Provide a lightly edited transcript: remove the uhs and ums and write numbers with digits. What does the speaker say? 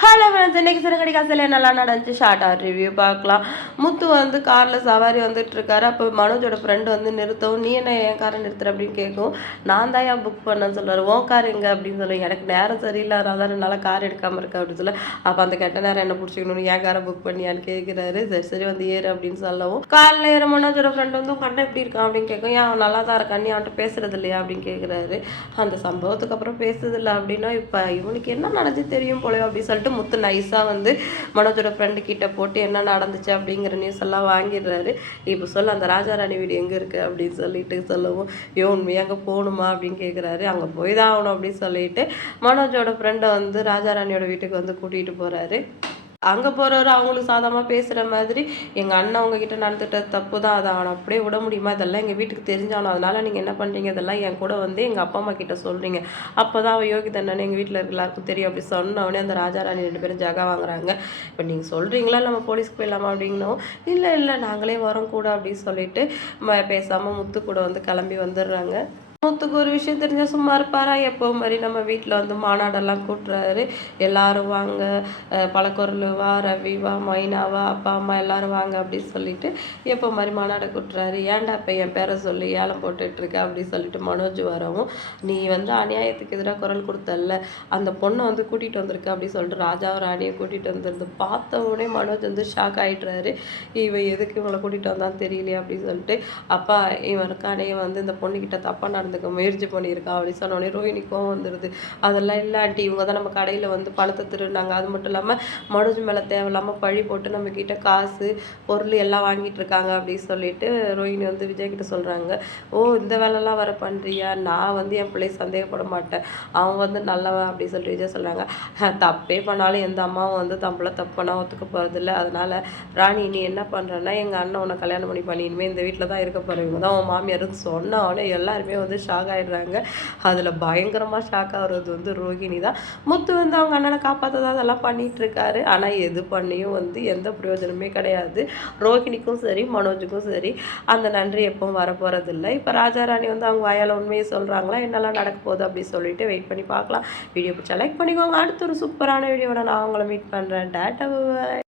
Hello friends, இன்னைக்கு சிறுகடி காசில் என்னெல்லாம் நடந்துச்சு ஷார்ட்டாக ரிவ்யூ பார்க்கலாம். முத்து வந்து காரில் சவாரி வந்துட்டு இருக்காரு. அப்போ மனோஜோட ஃப்ரெண்டு வந்து நிறுத்தவும், நீ என்ன என் காரை நிறுத்துற அப்படின்னு கேட்கும். நான் தான் ஏன் புக் பண்ணேன்னு சொல்கிறாரு. உன் கார் எங்கே அப்படின்னு சொல்லி, எனக்கு நேரம் சரியில்லை, அதனால என்னால் கார் எடுக்காமல் இருக்கேன் அப்படின்னு சொல்ல, அப்போ அந்த கெட்ட நேரம் என்ன பிடிச்சிக்கணும்னு என் காரை புக் பண்ணியான்னு கேட்குறாரு. சரி சரி வந்து ஏறு அப்படின்னு சொல்லவும், காரில் ஏற மனோஜோட ஃப்ரெண்டு வந்து கண்ணை எப்படி இருக்கான் அப்படின்னு கேட்கும். ஏன் அவன் நல்லா தான் இருக்கான், நீ அவன்கிட்ட பேசுறது இல்லையா அப்படின்னு கேட்குறாரு. அந்த சம்பவத்துக்கு அப்புறம் பேசுறது இல்லை அப்படின்னா இப்போ இவனுக்கு என்ன நடந்துச்சு தெரியும் போலயோ அப்படின்னு சொல்லிட்டு முத்து நைஸாக வந்து மனோஜோட ஃப்ரெண்டு கிட்ட போட்டு என்ன நடந்துச்சு அப்படிங்கிற நியூஸ் எல்லாம் வாங்கிடுறாரு. இப்போ சொல்ல அந்த ராஜாராணி வீடு எங்கே இருக்குது அப்படின்னு சொல்லிட்டு சொல்லவும், உண்மையாக அங்கே போகணுமா அப்படின்னு கேட்குறாரு. அங்கே போய் தான் ஆகணும் அப்படின்னு சொல்லிட்டு மனோஜோட ஃப்ரெண்டை வந்து ராஜாராணியோட வீட்டுக்கு வந்து கூட்டிகிட்டு போகிறாரு. அங்கே போகிறவரு அவங்களுக்கு சாதாரணமாக பேசுகிற மாதிரி, எங்கள் அண்ணன் உங்ககிட்ட நடந்துட்ட தப்பு தான், அதை அவனை அப்படியே விட முடியுமா, இதெல்லாம் எங்கள் வீட்டுக்கு தெரிஞ்சானோ, அதனால் நீங்கள் என்ன பண்ணுறீங்க, இதெல்லாம் என் கூட வந்து எங்கள் அப்பா அம்மா கிட்ட சொல்கிறீங்க, அப்போ தான் அவன் யோகி தண்டனை எங்கள் வீட்டில் இருக்க எல்லாருக்கும் தெரியும் அப்படி சொன்னவொடனே அந்த ராஜாராணி 2 பேரும் ஜகா வாங்குறாங்க. இப்போ நீங்கள் சொல்கிறீங்களா நம்ம போலீஸ்க்கு போயிடலாமா அப்படின்னோம். இல்லை இல்லை நாங்களே வரோம் கூட அப்படின்னு சொல்லிட்டு பேசாமல் முத்து கூட வந்து கிளம்பி வந்துடுறாங்க. முத்துக்கு ஒரு விஷயம் தெரிஞ்சால் சும்மா இருப்பாரா, எப்போ மாதிரி நம்ம வீட்டில் வந்து மாநாடெல்லாம் கூட்டுறாரு. எல்லாரும் வாங்க, பழக்குரல் வா, ரவி வா, மைனா வா, அப்பா அம்மா எல்லாரும் வாங்க அப்படின்னு சொல்லிட்டு எப்போ மாதிரி மாநாடை கூட்டுறாரு. ஏன்டா இப்போ என் பேரை சொல்லி ஏலம் போட்டுட்ருக்க அப்படின்னு சொல்லிட்டு மனோஜ் வரவும், நீ வந்து அநியாயத்துக்கு எதிராக குரல் கொடுத்தல்ல, அந்த பொண்ணை வந்து கூட்டிகிட்டு வந்திருக்க அப்படின்னு சொல்லிட்டு ராஜாவும் ராணியை கூட்டிகிட்டு வந்துருந்து பார்த்த உடனே மனோஜ் வந்து ஷாக் ஆகிட்டுறாரு. இவன் எதுக்கு இவங்களை கூட்டிகிட்டு வந்தான்னு தெரியலையே அப்படின்னு சொல்லிட்டு, அப்பா இவனுக்கானே வந்து இந்த பொண்ணுக்கிட்ட தப்பாக நடந்துக்க முயற்சி பண்ணியிருக்கான் அப்படின்னு சொன்னோடனே ரோஹிணிக்கும் வந்துடுது. அதெல்லாம் இல்லை ஆண்டி, இவங்க தான் நம்ம கடையில் வந்து பணத்தை திருடினாங்க, அது மட்டும் இல்லாமல் மனோஜ் மேலே தேவையில்லாமல் பழி போட்டு நம்மக்கிட்ட காசு பொருள் எல்லாம் வாங்கிட்டு இருக்காங்க அப்படின்னு சொல்லிட்டு ரோஹிணி வந்து விஜய் கிட்ட சொல்கிறாங்க. ஓ இந்த வேலைலாம் வர பண்ணுறியா, நான் வந்து என் பிள்ளை சந்தேகப்பட மாட்டேன், அவன் வந்து நல்லவன் அப்படின்னு சொல்லிட்டு விஜய் சொல்கிறாங்க. தப்பே பண்ணாலும் எந்த அம்மாவும் வந்து தம்பில் தப்பு பண்ணால் ஒத்துக்க போகிறதில்ல, அதனால் ராணி நீ என்ன பண்ணுறேன்னா எங்கள் அண்ணன் உன்னை கல்யாணம் பண்ணி இனிமேல் இந்த வீட்டில் தான் இருக்க போகிறவங்க தான் உன் மாமியாருன்னு சொன்னவொடனே எல்லாருமே வந்து ஷாக் ஆகிடுறாங்க. அதில் பயங்கரமாக ஷாக் ஆகிறது வந்து ரோஹிணி தான். முத்து வந்து அவங்க அண்ணனை காப்பாற்றதான் அதெல்லாம் பண்ணிகிட்டு இருக்காரு. ஆனால் எது பண்ணியும் வந்து எந்த பிரயோஜனமே கிடையாது. ரோஹிணிக்கும் சரி மனோஜுக்கும் சரி அந்த நன்றி எப்பவும் வரப்போகிறதில்லை. இப்போ ராஜாராணி வந்து அவங்க வாயால் உண்மையை சொல்கிறாங்களா, என்னெல்லாம் நடக்க போகுது அப்படின்னு சொல்லிட்டு வெயிட் பண்ணி பார்க்கலாம். வீடியோ பிடிச்சா லைக் பண்ணிக்கோங்க. அடுத்த ஒரு சூப்பரான வீடியோட நான் அவங்கள மீட் பண்ணுறேன். டாட்டா பாய்.